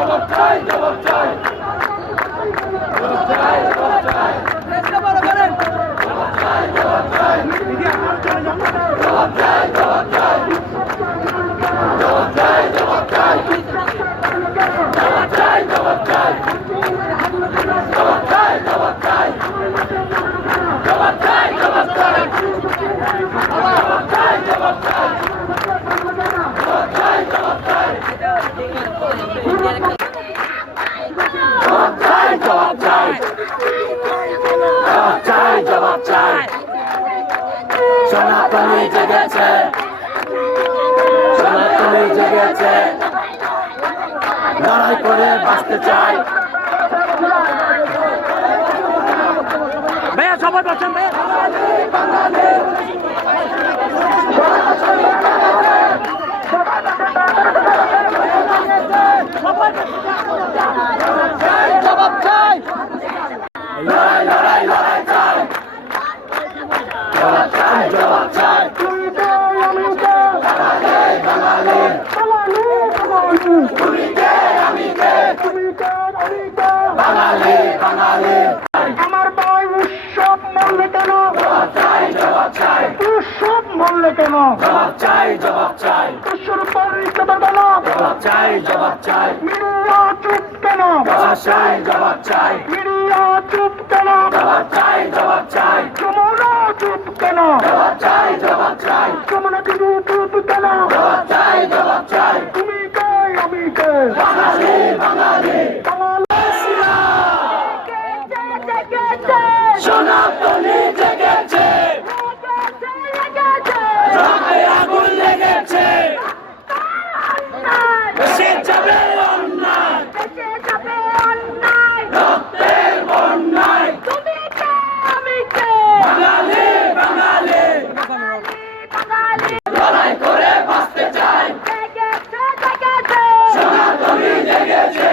জবাব চাই জবাব চাই জবাব চাই জবাব চাই জবাব চাই জবাব চাই জবাব চাই জবাব চাই জবাব চাই জবাব চাই জবাব চাই জবাব চাই জবাব চাই জবাব চাই জবাব চাই জবাব চাই জবাব চাই জবাব চাই জবাব চাই সনাতনী জেগেছে সনাতনী জেগেছে লড়াই করে বাঁচতে চাই ভাইয়া সবাই বাঁচেন ভাইয়া জবাব চাই লড়াই লড়াই লড়াই চাই জবাব চাই জবাব চাই বাঙালি তুমি কে আমি কে বাঙালি বাঙালি আমার ভাই উৎসব মরলে কেন? জবাব চাই জবাব চাই উৎসব মরলে কেন? জবাব চাই জবাব চাই উৎসব পরিচয় কেন? জবাব চাই জবাব চাই মিডিয়া চুপ কেন? জবাব চাই জবাব চাই মিডিয়া চুপ কেন? জবাব চাই জবাব চাই যমুনা চুপ কেন? জবাব চাই জবাব চাই যমুনা দিদি চুপ কেন? জবাব চাই জবাব চাই তুমি কে আমি কে? বাঙালি বাঙালি সনাতনী জেগেছে রাগে আগুন লেগেছে সে যাবে অন্যায় রক্তের বন্যায় বাঙালি বাঙালি লড়াই করে বাঁচতে চাই সনাতনী জেগেছে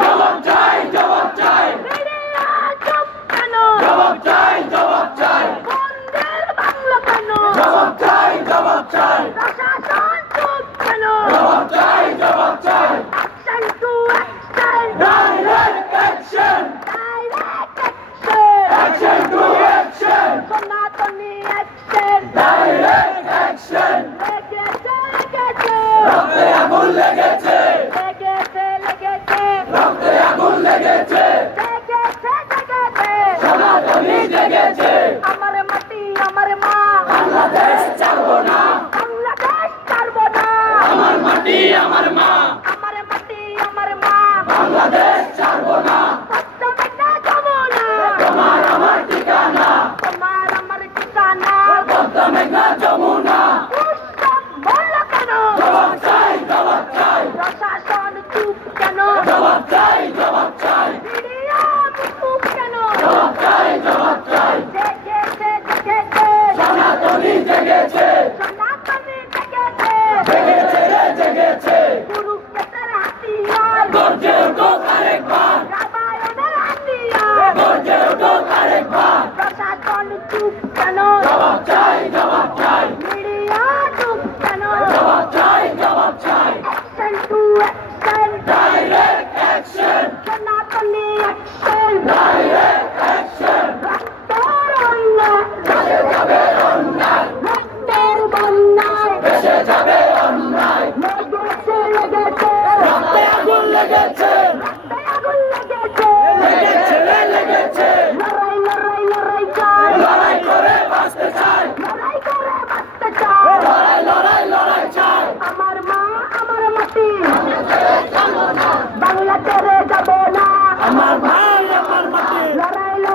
জবাব চাই জবাব চাই জবাব চাই জবাব চাই জবাব চাই জবাব চাই জবাব চাই জবাব চাই direct action action to action direct action রক্তে আগুন লেগেছে